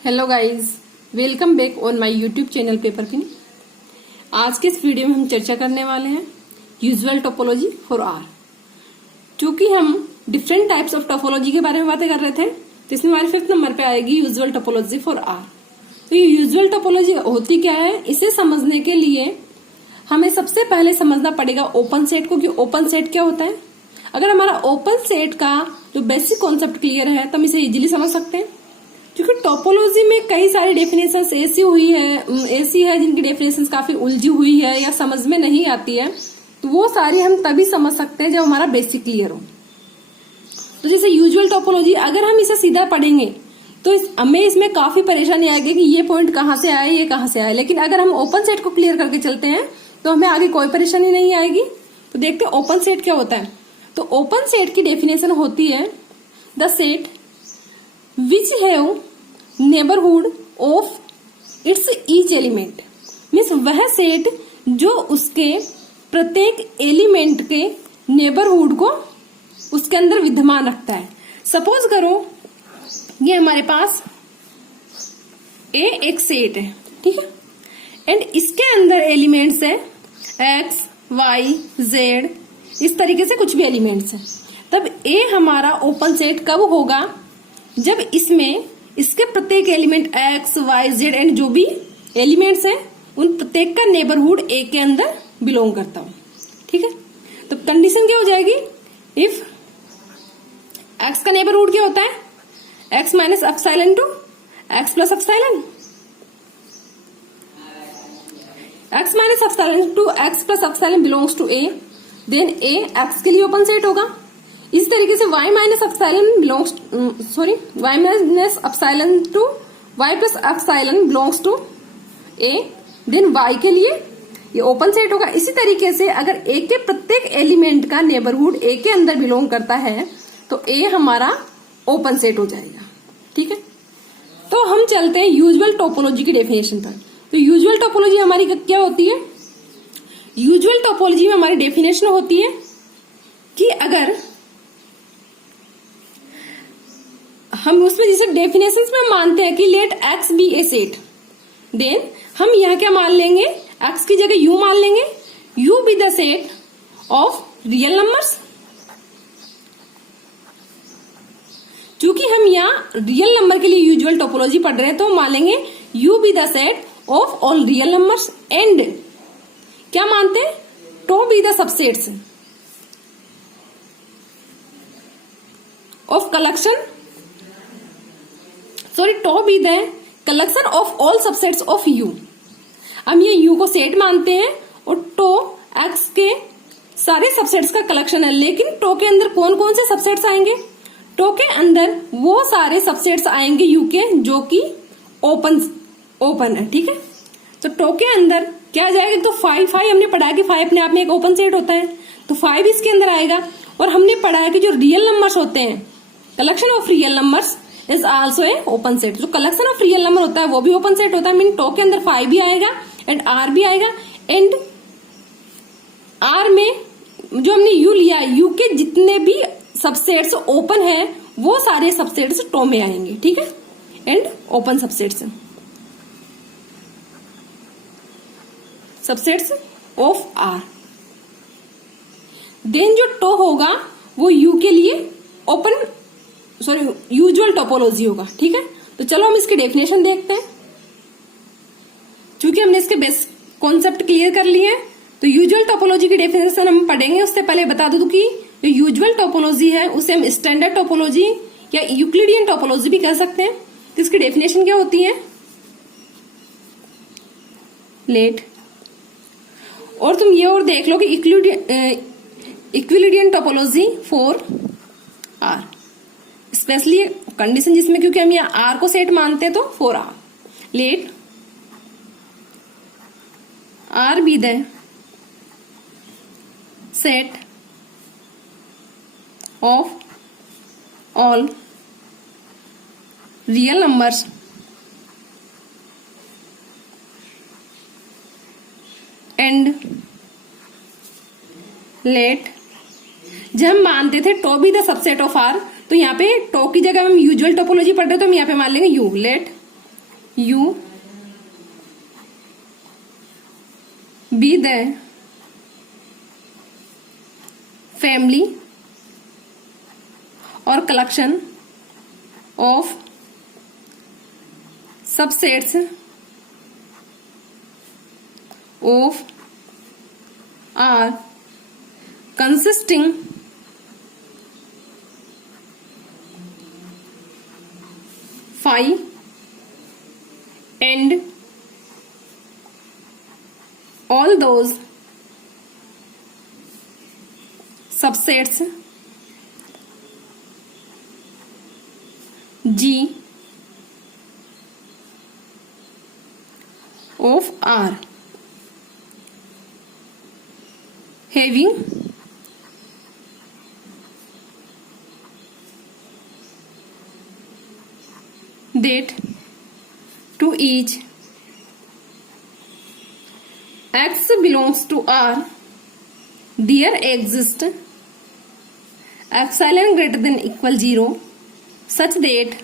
Hello guys, welcome back on my YouTube channel paper pin. आज के इस video में हम चर्चा करने वाले हैं यूजुअल टोपोलॉजी फॉर आर। क्योंकि हम डिफरेंट टाइप्स ऑफ टोपोलॉजी के बारे में बातें कर रहे थे, तो इसमें हमारे 5th नंबर पे आएगी यूजुअल टोपोलॉजी फॉर आर। तो ये यूजुअल टोपोलॉजी होती क्या है, इसे समझने के लिए हमें सबसे पहले समझना पड़ेगा ओपन सेट को, कि ओपन सेट क्या होता है। अगर हमारा ओपन सेट का जो बेसिक कॉन्सेप्ट क्लियर है तो हम इसे इजीली समझ सकते हैं। क्योंकि टोपोलॉजी में कई सारी डेफिनेशंस ऐसी है जिनकी डेफिनेशंस काफी उलझी हुई है या समझ में नहीं आती है, तो वो सारी हम तभी समझ सकते हैं जब हमारा बेसिक क्लियर हो। तो जैसे यूजुअल टोपोलॉजी, अगर हम इसे सीधा पढ़ेंगे तो हमें इसमें काफी परेशानी आएगी कि ये पॉइंट कहाँ से आए, ये कहाँ से आए। लेकिन अगर हम ओपन सेट को क्लियर करके चलते हैं तो हमें आगे कोई परेशानी नहीं आएगी। तो देखते हैं ओपन सेट क्या होता है। तो ओपन सेट की डेफिनेशन होती है the set which have neighbourhood of its each element. Means वह सेट जो उसके प्रत्येक एलिमेंट के नेबरहुड को उसके अंदर विद्यमान रखता है। सपोज करो ये हमारे पास ए एक सेट है, ठीक है, एंड इसके अंदर एलिमेंट्स है एक्स वाई जेड, इस तरीके से कुछ भी एलिमेंट्स है। तब ए हमारा ओपन सेट कब होगा, जब इसमें इसके प्रत्येक element x y z and जो भी एलिमेंट्स हैं उन प्रत्येक का नेबरहुड ए के अंदर बिलोंग करता हूं, ठीक है। तो कंडीशन क्या हो जाएगी, इफ एक्स का नेबरहुड क्या होता है, x minus epsilon to x plus epsilon, x minus epsilon to x plus epsilon belongs to a, then a x के लिए ओपन सेट होगा। इस तरीके से y minus epsilon belongs y minus epsilon to y plus epsilon belongs to a, then y के लिए ये open set होगा। इसी तरीके से अगर a के प्रत्येक एलिमेंट का नेबरहुड a के अंदर बिलोंग करता है तो a हमारा ओपन सेट हो जाएगा, ठीक है। तो हम चलते हैं यूजुअल टोपोलॉजी की डेफिनेशन पर। तो यूजुअल टोपोलॉजी हमारी क्या होती है, यूजुअल टोपोलॉजी में हमारी डेफिनेशन होती है कि अगर हम उसमें जैसे डेफिनेशंस में मानते हैं कि लेट एक्स बी ए सेट, देन हम यहां क्या मान लेंगे, एक्स की जगह यू मान लेंगे, U be the set of real numbers. क्योंकि हम यहाँ रियल नंबर के लिए यूजुअल टोपोलॉजी पढ़ रहे हैं तो मान लेंगे U be the set of all real numbers and क्या मानते हैं, tau be the subsets of collection, tau be the collection of all subsets of U. हम ये यू को सेट मानते हैं और टो एक्स के सारे सबसेट्स का कलेक्शन है। लेकिन टो के अंदर कौन कौन से सबसेट्स आएंगे, टो के अंदर वो सारे सबसेट्स आएंगे यू के जो कि ओपन है, ठीक है। तो टो के अंदर क्या आ जाएगा, तो फाइव हमने पढ़ा है कि 5 अपने आप में एक ओपन सेट होता है, तो 5 इसके अंदर आएगा। और हमने पढ़ा है कि जो रियल नंबर्स होते हैं, collection of real numbers is also a open set. जो कलेक्शन ऑफ रियल नंबर होता है वो भी ओपन सेट होता है। मीन टो के अंदर 5 भी आएगा एंड आर भी आएगा, एंड आर में जो हमने यू लिया, यू के जितने भी सबसेट्स ओपन है वो सारे सबसेट्स टो में आएंगे, ठीक है, and open subsets of R. Then जो टो होगा वो यू के लिए यूजुअल टोपोलॉजी होगा, ठीक है। तो चलो हम इसकी डेफिनेशन देखते हैं। क्योंकि हमने इसके बेस कॉन्सेप्ट क्लियर कर लिए हैं तो यूजुअल टोपोलॉजी की डेफिनेशन हम पढ़ेंगे। उससे पहले बता दूं कि जो यूजुअल टोपोलॉजी है उसे हम स्टैंडर्ड टोपोलॉजी या यूक्लिडियन टोपोलॉजी भी कह सकते हैं। तो इसकी डेफिनेशन क्या होती है, लेट, और तुम ये और देख लो कि Euclidean topology for R, specially condition जिसमें, क्योंकि हम यहाँ आर को सेट मानते हैं तो for R, let R be the set of all real numbers and let, जब हम मानते थे tau be the subset of R, तो यहाँ पे टो की जगह हम यूजुअल टोपोलॉजी पढ़ रहे तो हम यहाँ पे मान लेंगे U, let U be the family or collection of subsets of R consisting phi and all those subsets G of R having that to each X belongs to R, there exists epsilon greater than equal 0 such that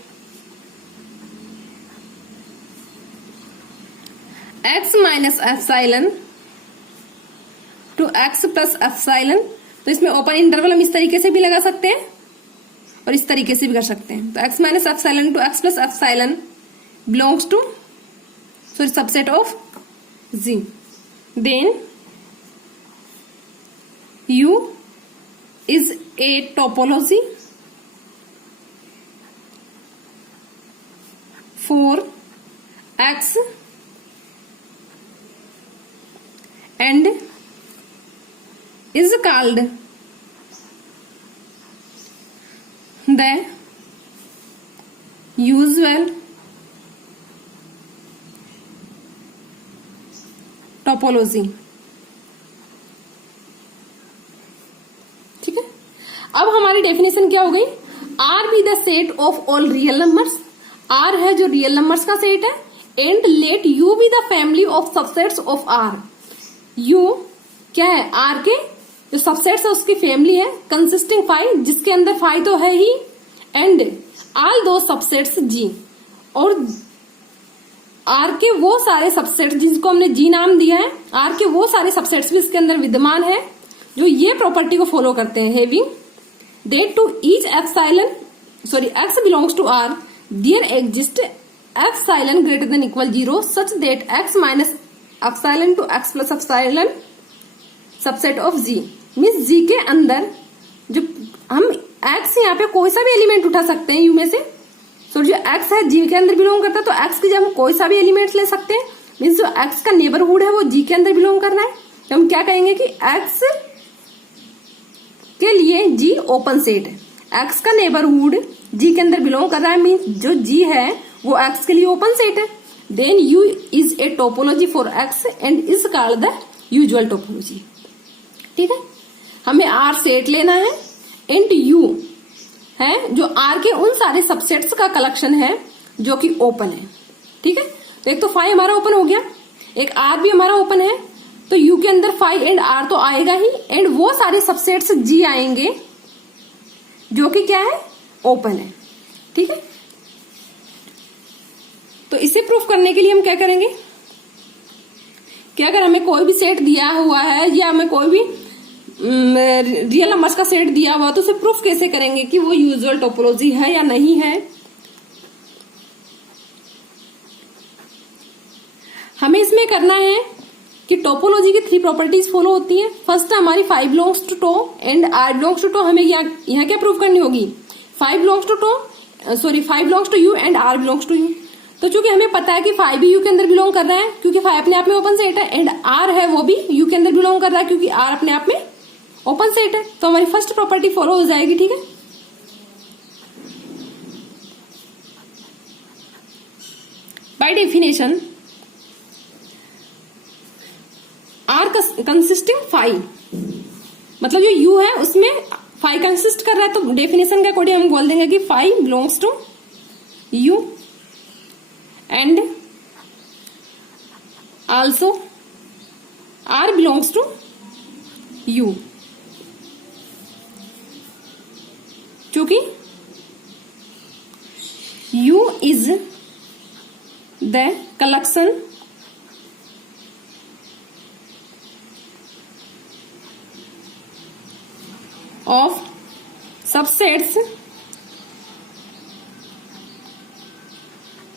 X minus epsilon to X plus epsilon। तो इसमें open interval हम इस तरीके से भी लगा सकते हैं और इस तरीके से भी कर सकते हैं। तो X minus epsilon to X plus epsilon belongs to subset of Z। Then U is a topology for X and is called the usual topology। ठीक है, अब हमारी डेफिनेशन क्या हो गई? R be the set of all real numbers. R है जो real numbers का सेट है, and let U be the family of subsets of R. U क्या है? आर के जो सबसेट्स है उसकी फैमिली है, कंसिस्टिंग फाइव, जिसके अंदर फाइव तो है ही, एंड ऑल दो सबसेट्स जी, और आर के वो सारे सबसेट्स जिसको हमने जी नाम दिया है, आर के वो सारे सबसेट्स भी इसके अंदर विद्यमान है जो ये प्रॉपर्टी को फॉलो करते हैं, having that to each epsilon x belongs to R there exist epsilon greater than equal 0 such that x minus epsilon to x plus epsilon subset of G. Means G के अंदर जो हम x यहाँ पे कोई सा भी एलिमेंट उठा सकते हैं यू में से। जो एक्स है जी के अंदर बिलोंग करता है, तो एक्स की जगह हम कोई सा भी एलिमेंट ले सकते हैं। मीन्स जो एक्स का नेबरहुड है वो जी के अंदर बिलोंग करना है, तो हम क्या कहेंगे कि एक्स के लिए जी ओपन सेट है। एक्स का नेबरहुड जी के अंदर बिलोंग कर रहा है, मीन्स जो जी है वो एक्स के लिए ओपन सेट है। Then U is a topology for X and is called the usual topology. ठीक है, हमें आर सेट लेना है, एंड यू है जो आर के उन सारे सबसेट्स का कलेक्शन है जो कि ओपन है। ठीक है, तो एक तो फाइव हमारा ओपन हो गया, एक आर भी हमारा ओपन है, तो यू के अंदर फाइव एंड आर तो आएगा ही, एंड वो सारे सबसेट्स जी आएंगे जो कि क्या है? ओपन है। ठीक है, तो इसे प्रूफ करने के लिए हम क्या करेंगे कि अगर हमें कोई भी सेट दिया हुआ है या हमें कोई भी रियल नंबर्स का सेट दिया हुआ, तो उसे प्रूफ कैसे करेंगे कि वो यूजुअल टोपोलॉजी है या नहीं है। हमें इसमें करना है कि टोपोलॉजी की 3 प्रॉपर्टीज फॉलो होती है। फर्स्ट हमारी phi belongs to tau and R belongs to tau. हमें यहाँ क्या प्रूफ करनी होगी? Phi belongs to U and R belongs to U. तो चूंकि हमें पता है कि फाइव भी यू के अंदर बिलोंग कर रहा है क्योंकि फाइव अपने आप में ओपन सेट है, एंड आर है वो भी यू के अंदर बिलोंग कर रहा है क्योंकि आर अपने आप में ओपन सेट है, तो हमारी फर्स्ट प्रॉपर्टी फॉलो हो जाएगी। ठीक है, by definition R consisting phi, मतलब जो यू है उसमें फाइव कंसिस्ट कर रहा है, तो डेफिनेशन के अकॉर्डिंग हम बोल देंगे कि phi belongs to U and also R belongs to U. क्योंकि U is the collection of subsets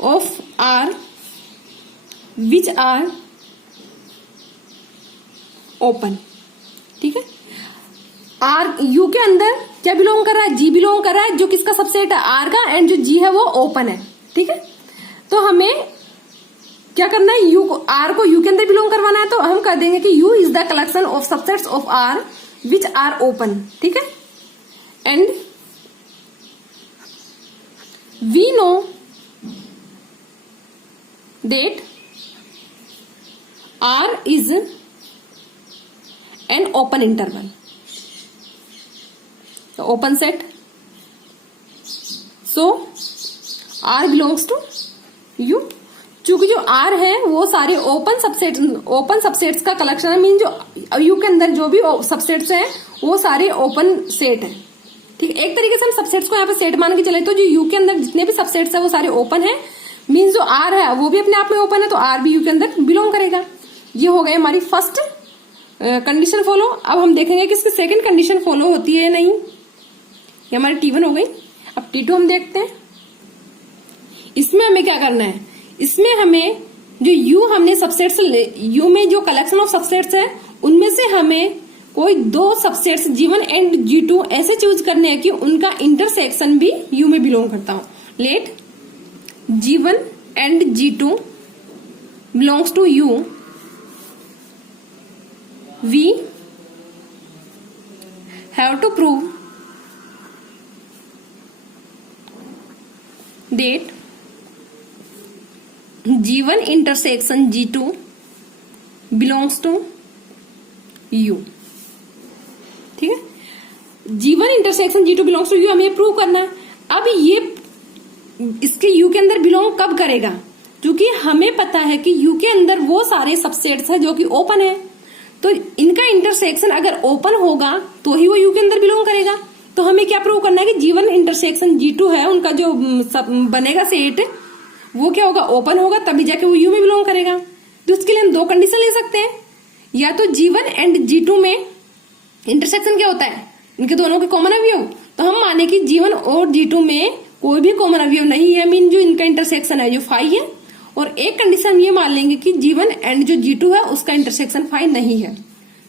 of R which are open। ठीक है, आर यू के अंदर क्या बिलोंग कर रहा है, जी बिलोंग कर रहा है, जो किसका सबसेट है, आर का, एंड जो जी है वो ओपन है। ठीक है, तो हमें क्या करना है, यू को, आर को यू के अंदर बिलोंग करवाना है, तो हम कर देंगे कि U is the collection of subsets of R which are open. ठीक है, and we know that R is an open interval, the open set, so R belongs to U। चूंकि जो R है वो सारे ओपन सबसेट्स का collection है, mean जो U के अंदर जो भी सबसेट्स हैं वो सारे ओपन सेट है। ठीक है, एक तरीके से हम सबसेट्स को यहाँ पे सेट मान के चले तो जो U के अंदर जितने भी सबसेट्स है वो सारे ओपन है, मीन्स जो आर है वो भी अपने आप में ओपन है, तो आर भी यू के अंदर बिलोंग करेगा। ये हो गई हमारी फर्स्ट कंडीशन फॉलो। अब हम देखेंगे कि इसकी सेकंड कंडीशन फॉलो होती है या नहीं। ये हमारी T1 हो गई। अब T2 हम देखते हैं। इसमें हमें क्या करना है, इसमें हमें जो यू हमने सबसेट्स, यू में जो कलेक्शन ऑफ सबसेट्स है उनमें से हमें कोई दो सबसेट्स G1 एंड G2 ऐसे चूज करने हैं कि उनका इंटरसेक्शन भी यू में बिलोंग करता हो। Let G1 and G2 belongs to U, we have to prove that G1 intersection G2 belongs to U। ठीक है, G1 intersection G2 belongs to U हमें प्रूव करना है। अब ये इसके U के अंदर बिलोंग कब करेगा, क्योंकि हमें पता है कि U के अंदर वो सारे सबसेट्स है जो कि ओपन है, तो इनका इंटरसेक्शन अगर ओपन होगा तो ही वो U के अंदर बिलोंग करेगा। तो हमें क्या प्रूव करना है कि G1 इंटरसेक्शन G2 है, उनका जो बनेगा सेट वो क्या होगा, ओपन होगा, तभी जाके वो U में बिलोंग करेगा। तो उसके लिए हम दो कंडीशन ले सकते हैं, या तो G1 एंड G2 में इंटरसेक्शन क्या होता है, इनके दोनों के कॉमन अवयव, तो हम माने कि G1 और G2 में कोई भी कॉमन अवयव नहीं है, मीन जो इनका इंटरसेक्शन है जो फाई है। और एक कंडीशन ये मान लेंगे कि G1 एंड जो G2 है उसका इंटरसेक्शन फाई नहीं है।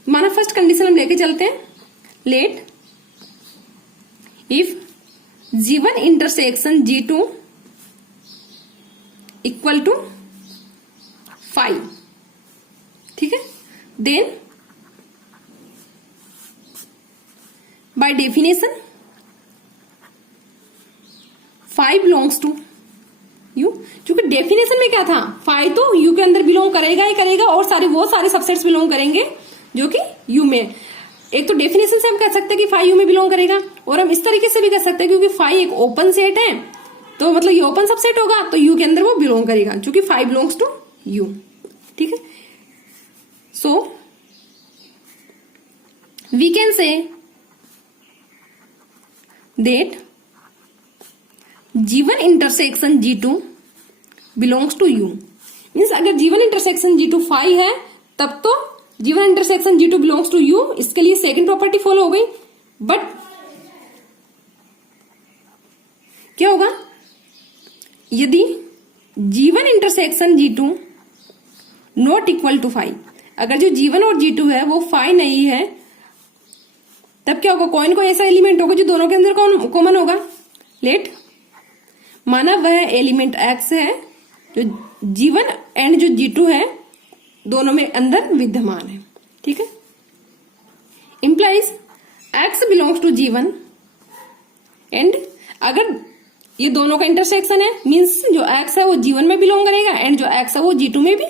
माना फर्स्ट कंडीशन हम लेके चलते हैं। Let if G1 intersection G2 equal to phi, ठीक है, then by definition phi belongs to U. क्योंकि डेफिनेशन में क्या था, फाई तो यू के अंदर बिलोंग करेगा ही करेगा, और वो सारे सबसेट्स बिलोंग करेंगे जो कि यू में। एक तो डेफिनेशन से हम कह सकते हैं कि फाई यू में बिलोंग करेगा, और हम इस तरीके से भी कह सकते हैं क्योंकि फाई एक ओपन सेट है, तो मतलब ये ओपन सबसेट होगा तो यू के अंदर वो बिलोंग करेगा, क्योंकि फाई बिलोंग्स टू यू। ठीक है, so we can say that G1 intersection G2 belongs to U। Means अगर G1 intersection G2 फाई है तब तो G1 intersection G2 belongs to U, इसके लिए सेकंड प्रॉपर्टी फॉलो हो गई। बट क्या होगा, यदि G1 intersection G2 not equal to phi, अगर जो G1 और G2 है वो फाई नहीं है, तब क्या होगा, कोई ऐसा एलिमेंट होगा जो दोनों के अंदर कॉमन होगा। लेट माना वह एलिमेंट X है जो G1 एंड जो G2 है दोनों में अंदर विद्यमान है। ठीक है, implies X belongs to G1 and अगर ये दोनों का इंटरसेक्शन है, मीन्स जो X है वो G1 में बिलोंग करेगा एंड जो X है वो G2 में भी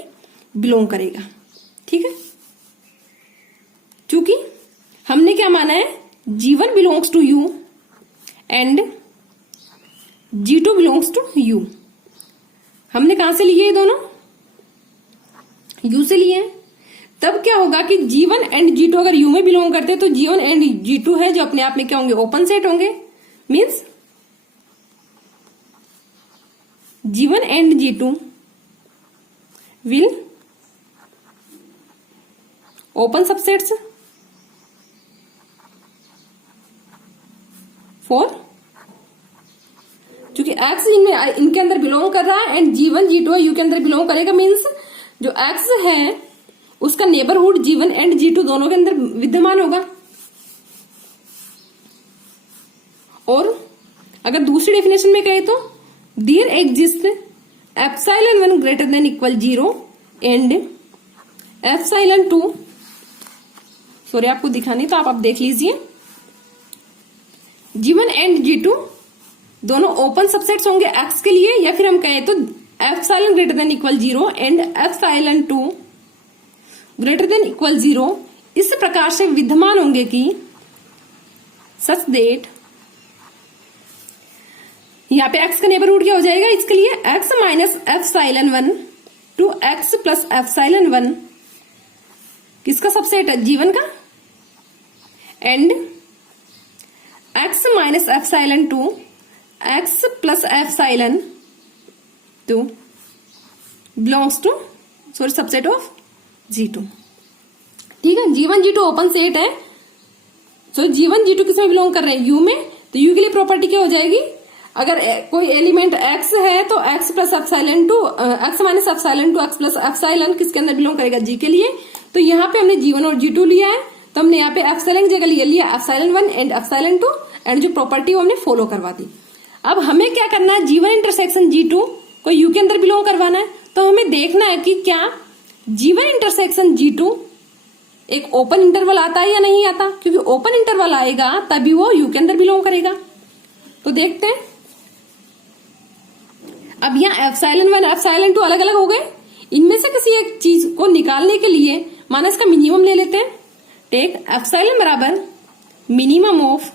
बिलोंग करेगा। ठीक है, क्योंकि हमने क्या माना है, G1 बिलोंग्स टू U एंड G2 बिलोंग्स टू U। हमने कहां से लिए ये दोनों, U से लिए हैं। तब क्या होगा कि G1 एंड G2 अगर U में बिलोंग करते हैं तो G1 एंड G2 है जो अपने आप में क्या होंगे, ओपन सेट होंगे। Means G1 and G2 will open subsets for, क्योंकि x इनमें इनके अंदर बिलोंग कर रहा है एंड G1 G2 U के अंदर बिलोंग करेगा, मीन्स जो x है उसका नेबरहुड G1 एंड G2 दोनों के अंदर विद्यमान होगा। और अगर दूसरी डेफिनेशन में कहे तो there exist epsilon 1 greater than equal 0 and epsilon 2, sorry आपको दिखानी तो आप देख लीजिए, G1 एंड G2 दोनों ओपन सबसेट्स होंगे x के लिए, या फिर हम कहें तो epsilon greater than equal 0 and epsilon 2 greater than equal 0 इस प्रकार से विद्यमान होंगे कि सच देट, यहाँ पे x का नेबरहुड क्या हो जाएगा इसके लिए, x minus epsilon 1 to x plus epsilon 1 किसका सबसेट है, G1 का, and x minus epsilon 2 x plus epsilon 2 belongs to, sorry subset of G2। ठीक है, G1 G2 ओपन सेट है, सो G1 G2 किस में बिलोंग कर रहे हैं, U में, तो U के लिए प्रॉपर्टी क्या हो जाएगी, अगर कोई एलिमेंट x है तो x plus epsilon 2 x minus epsilon 2 x plus epsilon किसके अंदर बिलोंग करेगा, G के लिए। तो यहाँ पे हमने G1 और G2 लिया है, तो हमने यहाँ पे एप्सिलॉन की जगह लिया एप्सिलॉन 1 एंड एप्सिलॉन 2 एंड जो प्रॉपर्टी हमने फॉलो करवा दी। अब हमें क्या करना है, G1 इंटरसेक्शन G2 को U के अंदर बिलोंग करवाना है, तो हमें देखना है कि क्या G1 इंटरसेक्शन G2 एक ओपन इंटरवल आता है या नहीं आता, क्योंकि ओपन इंटरवल आएगा तभी वो U के अंदर बिलोंग करेगा। तो देखते हैं, अब यहाँ एप्सिलॉन 1 एप्सिलॉन 2 अलग अलग हो गए, इनमें से किसी एक चीज को निकालने के लिए माना इसका मिनिमम ले लेते हैं, टेक एप्सिलॉन बराबर minimum of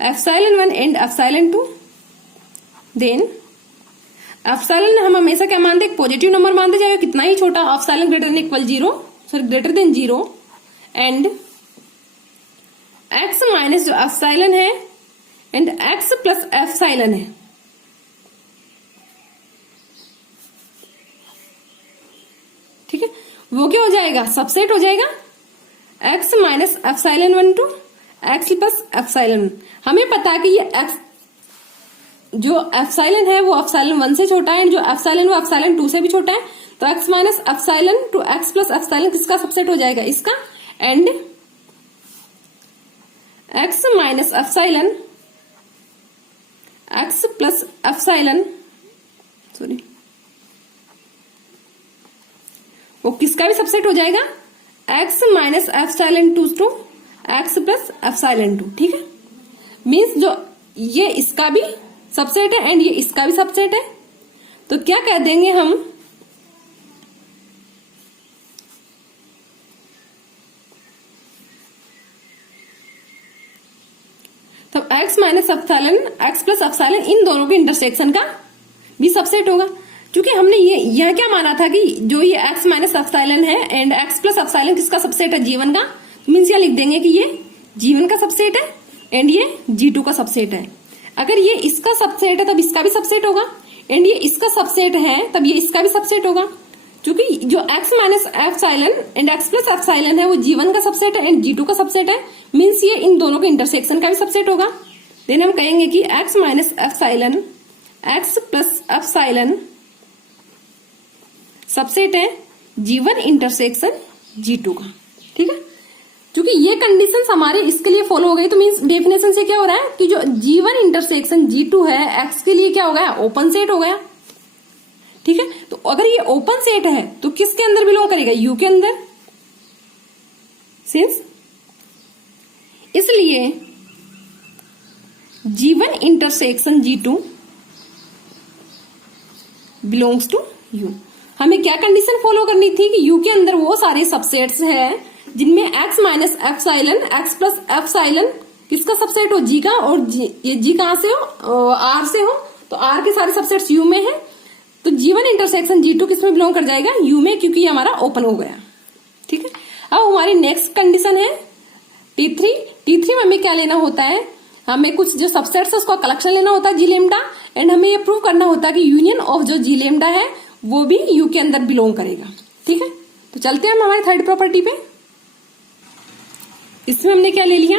epsilon 1 and epsilon 2, then epsilon हम हमेशा क्या मानते हैं, पॉजिटिव नंबर मानते जाए, कितना ही छोटा, epsilon greater than equal 0, sorry greater than 0, and x minus जो एप्सिलॉन है एंड x प्लस एप्सिलॉन है, ठीक है, वो क्या हो जाएगा, सबसेट हो जाएगा x minus epsilon 1 to x plus epsilon. हमें पता है कि ये x जो एप्सिलॉन है वो एप्सिलॉन 1 से छोटा है, जो एप्सिलॉन वो एप्सिलॉन 2 से भी छोटा है, तो x minus epsilon to x plus epsilon किसका सबसेट हो जाएगा, इसका, and x minus epsilon x plus epsilon, sorry वो किसका भी सबसेट हो जाएगा, x minus epsilon 2 to x plus epsilon 2। ठीक है, मीन्स जो ये इसका भी सबसेट है एंड ये इसका भी सबसेट है, तो क्या कह देंगे हम, तब x minus epsilon x plus epsilon इन दोनों के इंटरसेक्शन का भी सबसेट होगा, क्योंकि हमने यह क्या माना था कि जो ये x माइनस एप्सिलॉन है एंड x प्लस एप्सिलॉन किसका सबसेट है, G1 का, मीन्स यह लिख देंगे कि ये G1 का सबसेट है एंड ये G2 का सबसेट है। अगर ये इसका सबसेट है तब इसका भी सबसेट होगा, एंड ये इसका सबसेट है तब ये इसका भी सबसेट होगा, क्योंकि जो x minus epsilon and x plus epsilon है वो G1 का सबसेट है एंड G2 का सबसेट है, मीन्स ये इन दोनों के इंटरसेक्शन का भी सबसेट होगा। देन हम कहेंगे कि x minus epsilon x plus epsilon subset है G1 इंटरसेक्शन G2 का। ठीक है, क्योंकि ये कंडीशंस हमारे इसके लिए फॉलो हो गई, तो मीन्स डेफिनेशन से क्या हो रहा है कि जो G1 इंटरसेक्शन G2 है x के लिए क्या हो गया, ओपन सेट हो गया। ठीक है, तो अगर ये ओपन सेट है तो किसके अंदर बिलोंग करेगा, U के अंदर, सिंस इसलिए G1 intersection G2 belongs to U। हमें क्या कंडीशन फॉलो करनी थी कि U के अंदर वो सारे सबसेट्स हैं जिनमें x minus epsilon x plus epsilon किसका सबसेट हो, G का, और ये G कहां से हो, R से हो, तो R के सारे सबसेट्स U में है, तो G1 इंटरसेक्शन G2 किसमें बिलोंग कर जाएगा, U में, क्योंकि ये हमारा ओपन हो गया। ठीक है, अब हमारी नेक्स्ट कंडीशन है T3। T3 में हमें क्या लेना होता है, हमें कुछ जो सबसेट्स है उसका कलेक्शन लेना होता है G लैम्डा, एंड हमें ये प्रूव करना होता है कि यूनियन ऑफ जो G लैम्डा है वो भी यू के अंदर बिलोंग करेगा। ठीक है, तो चलते हैं हम हमारी थर्ड प्रॉपर्टी पे। इसमें हमने क्या ले लिया,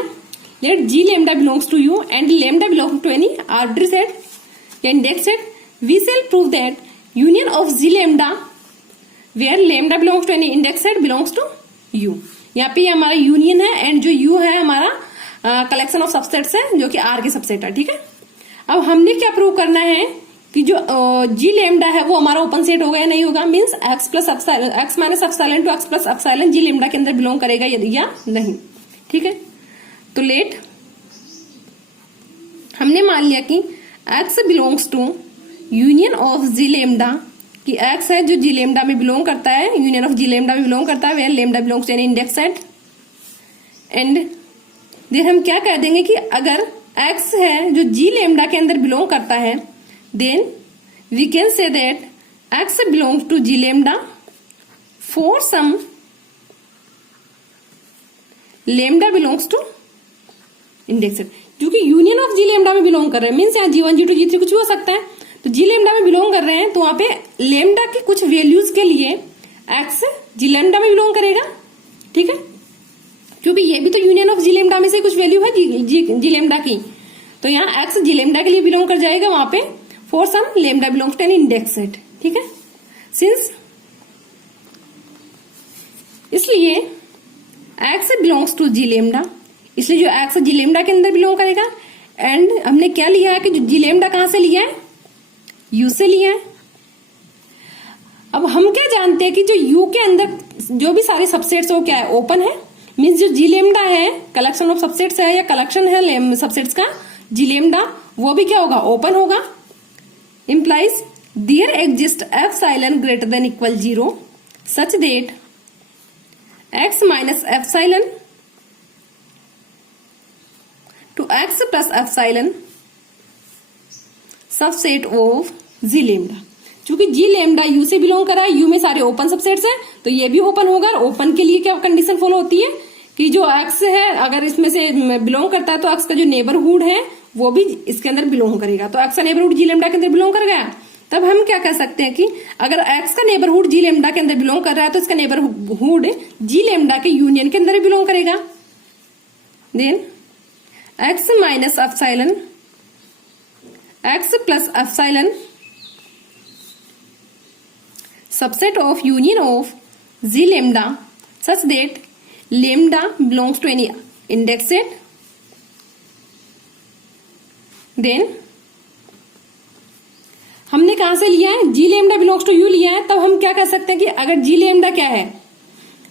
let G lambda belongs to U and lambda belongs to any arbitrary set या index set, we shall prove that union of G lambda where lambda belongs to any index set belongs to U. यहाँ पे हमारा union है and जो you है हमारा collection of subsets है जो कि आर के सबसेट है। ठीक है, अब हमने क्या प्रूव करना है कि जो जी लेमडा है वो हमारा ओपन सेट होगा या नहीं होगा, means X plus X minus epsilon to x plus epsilon G lambda के अंदर बिलोंग करेगा या नहीं। ठीक है, तो लेट हमने मान लिया कि X belongs to union of G lambda, कि एक्स है जो जी लेमडा में बिलोंग करता है, यूनियन ऑफ जी लेमडा में बिलोंग करता है, where lambda belongs to any index set. And then हम क्या कह देंगे कि अगर एक्स है जो जी लेमडा के अंदर बिलोंग करता है, then we can say that X belongs to G lambda for some lambda belongs to index set. क्योंकि यूनियन ऑफ जी लेमडा में बिलोंग कर रहे हैं, मीन्स यहाँ G1 G2 G3 कुछ भी हो सकता है, तो जी लेमडा में बिलोंग कर रहे हैं तो वहां पे लेमडा की कुछ वैल्यूज के लिए एक्स जी लेमडा में बिलोंग करेगा। ठीक है, क्योंकि ये भी तो यूनियन ऑफ जी लेमडा में से कुछ वैल्यू है जी लेमडा की, तो यहाँ एक्स जी लेमडा के लिए बिलोंग कर जाएगा वहां पे for some lambda belongs to an index set. ठीक है, सिंस इसलिए X belongs to G lambda, इसलिए जो एक्स जी लेमडा के अंदर बिलोंग करेगा। एंड हमने क्या लिया है कि जो जी लेमडा कहां से लिया है, यू से लिया है। अब हम क्या जानते हैं कि जो यू के अंदर जो भी सारे सबसेट्स वो क्या है, ओपन है, मीन्स जो जी लेमडा है कलेक्शन ऑफ सबसेट्स है या कलेक्शन है सबसेट्स का जी लेमडा, वो भी क्या होगा, ओपन होगा। Implies there exist epsilon greater than equal 0 such that x minus epsilon to x plus epsilon subset of G lambda. चूंकि जी लेमडा यू से बिलोंग कर रहा है, यू में सारे ओपन सबसेट्स हैं, तो ये भी ओपन होगा। और ओपन के लिए क्या कंडीशन फॉलो होती है कि जो एक्स है अगर इसमें से बिलोंग करता है तो एक्स का जो नेबरहुड है वो भी इसके अंदर बिलोंग करेगा। तो एक्स का नेबरहुड जी लेमडा के अंदर बिलोंग कर गया, तब हम क्या कह सकते हैं कि अगर एक्स का नेबरहुड जी लेमडा के अंदर बिलोंग कर रहा है तो इसका नेबरहुड जी लेमडा के यूनियन के अंदर बिलोंग करेगा। Then X minus epsilon X plus epsilon subset of union of G lambda such that lambda belongs to any index set. Then हमने कहां से लिया है, G lambda belongs to U लिया है, तब हम क्या कह सकते हैं कि अगर जी लेमडा क्या है,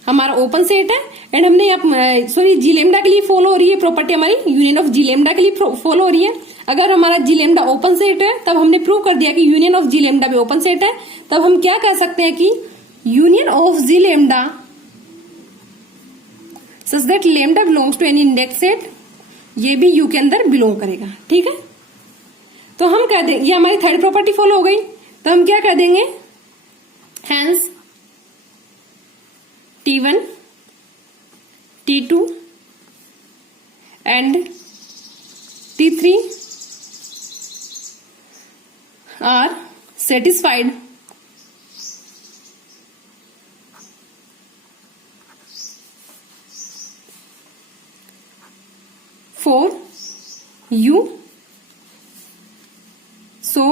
हमारा ओपन सेट है एंड हमने सॉरी जी लेमडा के लिए फॉलो हो रही है प्रॉपर्टी हमारी, यूनियन ऑफ जी लेमडा के लिए फॉलो हो रही है। अगर हमारा जी लेमडा ओपन सेट है तब हमने प्रूव कर दिया कि यूनियन ऑफ जी लेमडा भी ओपन सेट है, तब हम क्या कह सकते हैं कि union of G lambda such that lambda belongs to any index set, ये भी यू के अंदर बिलोंग करेगा। ठीक है, तो हम कह देंगे ये हमारी थर्ड प्रॉपर्टी फॉलो हो गई, तो हम क्या कह देंगे, hence T1 T2 and T3 are satisfied for U, so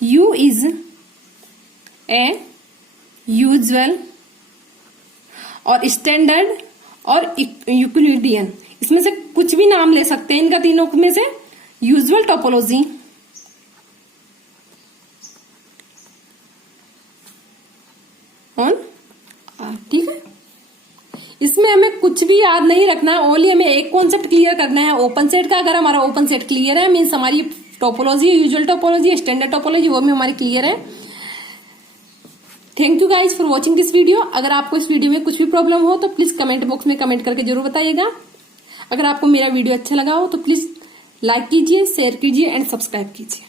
U is a usual और स्टैंडर्ड और यूक्लिडियन, इसमें से कुछ भी नाम ले सकते हैं इनका तीनों में से, यूजुअल टोपोलॉजी ऑन आर। ठीक है, इसमें हमें कुछ भी याद नहीं रखना, ओनली हमें एक कॉन्सेप्ट क्लियर करना है ओपन सेट का। अगर हमारा ओपन सेट क्लियर है मीन्स हमारी topology, usual topology, standard topology वो भी हमारी क्लियर है। Thank you guys for watching this video. अगर आपको इस वीडियो में कुछ भी प्रॉब्लम हो तो प्लीज कमेंट बॉक्स में कमेंट करके जरूर बताइएगा। अगर आपको मेरा वीडियो अच्छा लगा हो तो प्लीज लाइक कीजिए, शेयर कीजिए एंड सब्सक्राइब कीजिए।